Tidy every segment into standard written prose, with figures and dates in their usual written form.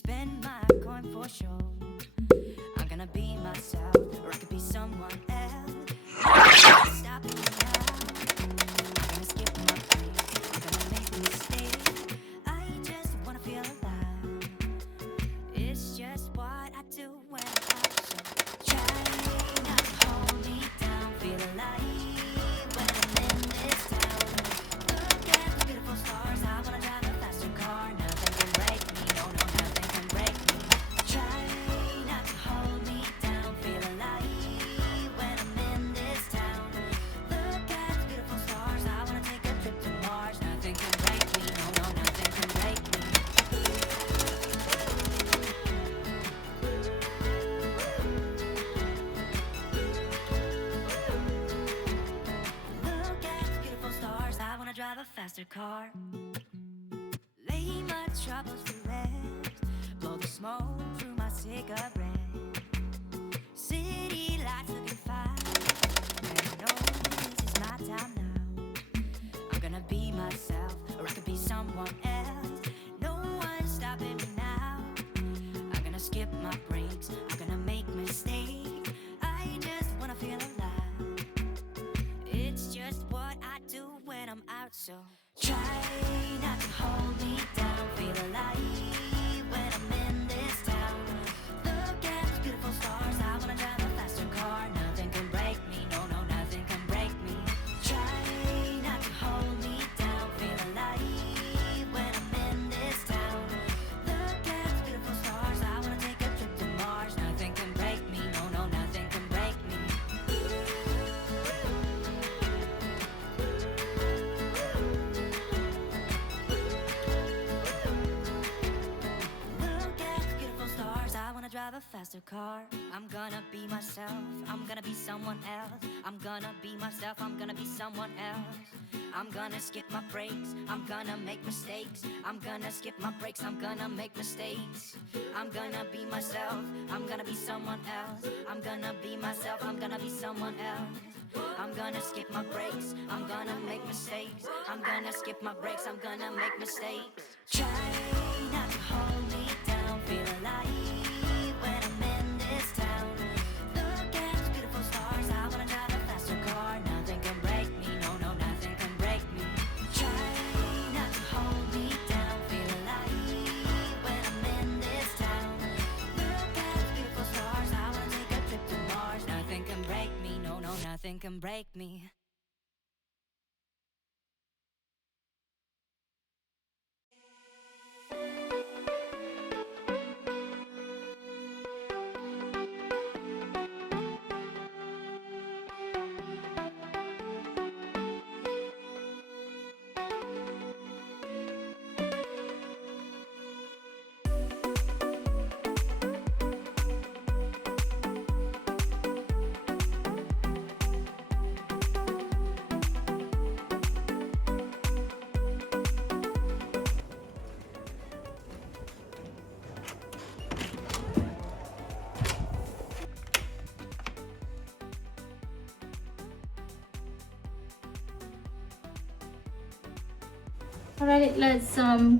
spend my coin for sure. I'm gonna be myself, or I could be someone else. Stop me now. I'm gonna skip my beat. I'm gonna make a mistake. I just wanna feel alive. It's just what I do when I'm out. So try not to hold me down. Feel alive when I'm in this town. Look at the beautiful stars. I wanna drive a faster car. Nothing can break me. No, no, nothing can break me. Try not to hold me down. Feel alive when I'm in this town. Look at the beautiful stars. I wanna take a trip to Mars. Nothing can break me. No, no, nothing can break me. Look at the beautiful stars. I wanna drive a faster car. Lay my troubles to rest. Blow the smoke through my cigarette. City lights looking fine. And I know this is my time now. I'm gonna be myself, or I could be someone else. No one's stopping me now. I'm gonna skip my breaks. I'm gonna make mistakes. I just wanna feel alive. It's just what I do when I'm out. So try not to hold me down. Feel alive when I'm in this town. Look at those beautiful stars. I wanna drive a faster car. Nothing can break me. No, no, nothing can break me. Try not to hold me down. Feel alive when I'm in this town. Look at those beautiful stars. I wanna take a trip to Mars. Nothing can break me. No, no, nothing can break me. Look at the beautiful stars. I wanna drive a faster car. I'm gonna be myself. I'm gonna be someone else. I'm gonna be myself. I'm gonna be someone else. I'm gonna skip my breaks. I'm gonna make mistakes. I'm gonna skip my breaks. I'm gonna make mistakes. I'm gonna be myself. I'm gonna be someone else. I'm gonna be myself. I'm gonna be someone else. I'm gonna skip my breaks. I'm gonna make mistakes. I'm gonna skip my breaks. I'm gonna make mistakes. Try not to hold me down. Feel alive when I'm in this town. Look at those beautiful stars. I wanna drive a faster car. Nothing can break me. No, no, nothing can break me. Try not to hold me down. Feel alive when I'm in this town. Look at those beautiful stars. I wanna take a trip to Mars. Nothing can break me. No, no, nothing can break me. Alright, let's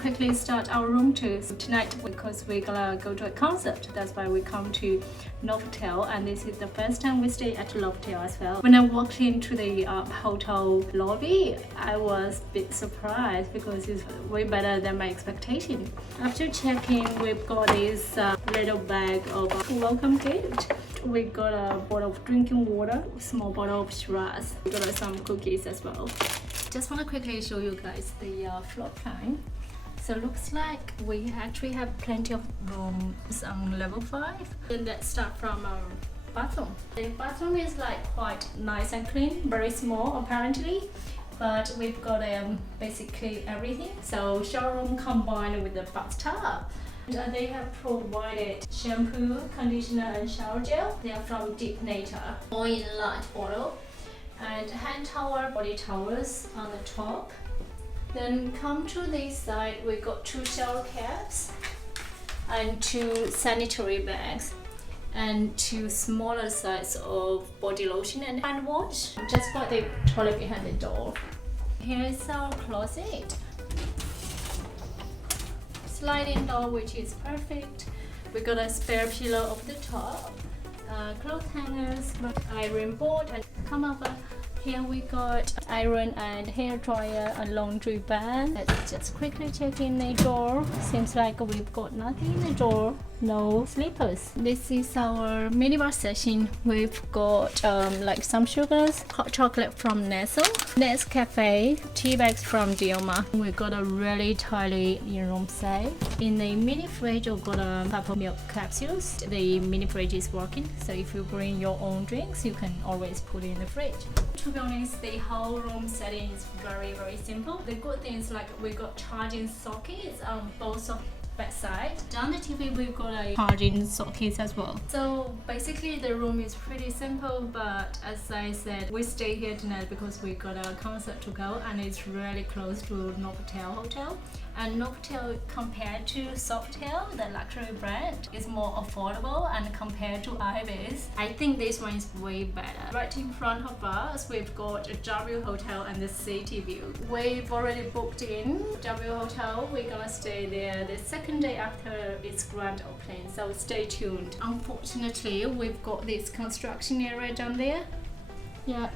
quickly start our room tour tonight because we're gonna go to a concert. That's why we come to Novotel, and this is the first time we stay at Novotel as well. When I walked into the hotel lobby, I was a bit surprised because it's way better than my expectation. After checking, we've got this little bag of welcome gift. We got a bottle of drinking water, small bottle of Shiraz. We got some cookies as well. Just want to quickly show you guys the floor plan. So looks like we actually have plenty of rooms on level 5. Then let's start from our bathroom. The bathroom is like quite nice and clean, very small apparently, but we've got basically everything. So shower room combined with the bathtub. And they have provided shampoo, conditioner and shower gel. They are from Deep Nature, all in large bottle. And hand towel, body towels on the top. Then come to this side, we got 2 shower caps and 2 sanitary bags and 2 smaller size of body lotion and hand wash. Just got the toilet behind the door. Here is our closet. It's sliding door, which is perfect. We got a spare pillow over the top, cloth hangers, iron board, and come over. Here we got iron and hair dryer and laundry bag. Let's just quickly check in the door. Seems like we've got nothing in the door. No slippers. This is our minibar session. We've got like some sugars, hot chocolate from Nestle, Nescafe, tea bags from Dilma. We got a really tidy in-room safe. In the mini fridge, we've got a couple milk capsules. The mini fridge is working, so if you bring your own drinks, you can always put it in the fridge. To be honest, the whole room setting is very simple. The good thing is like we got charging sockets on both of bedside. Down the TV we've got a charging sockets as well. So basically the room is pretty simple, but as I said, we stay here tonight because we got a concert to go and it's really close to Novotel Hotel. And Novotel compared to Sofitel, the luxury brand, is more affordable, and compared to Ibis, I think this one is way better. Right in front of us, we've got a W Hotel and the city view. We've already booked in W Hotel. We're gonna stay there the second day after its grand opening, so stay tuned. Unfortunately, we've got this construction area down there. Yeah,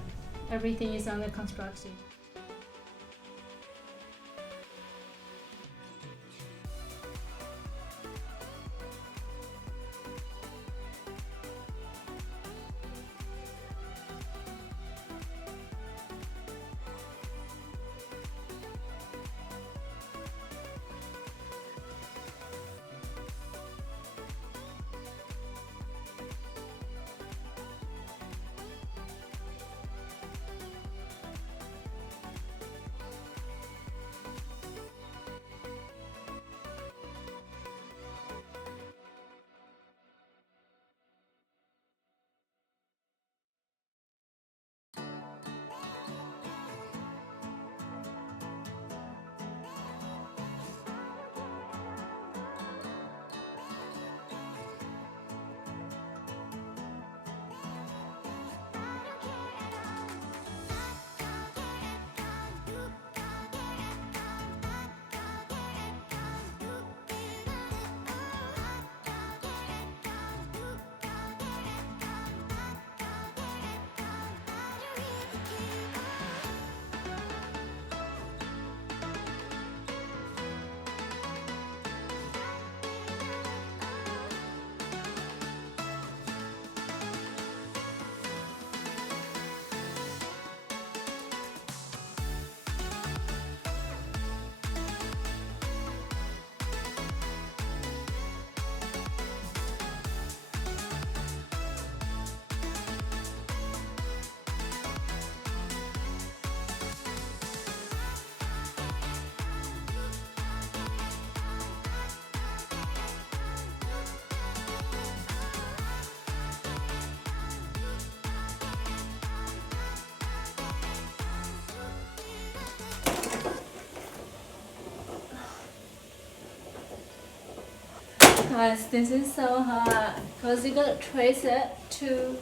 everything is under construction. Guys, this is so hard because you gotta trace it to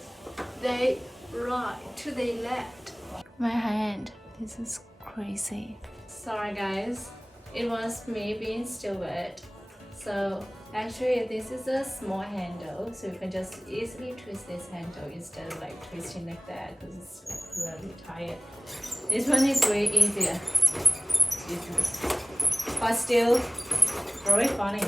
the right, to the left. My hand, this is crazy. Sorry guys, it was me being stupid. So actually this is a small handle, so you can just easily twist this handle instead of like twisting like that because it's really tired. This one is way easier, but still very funny.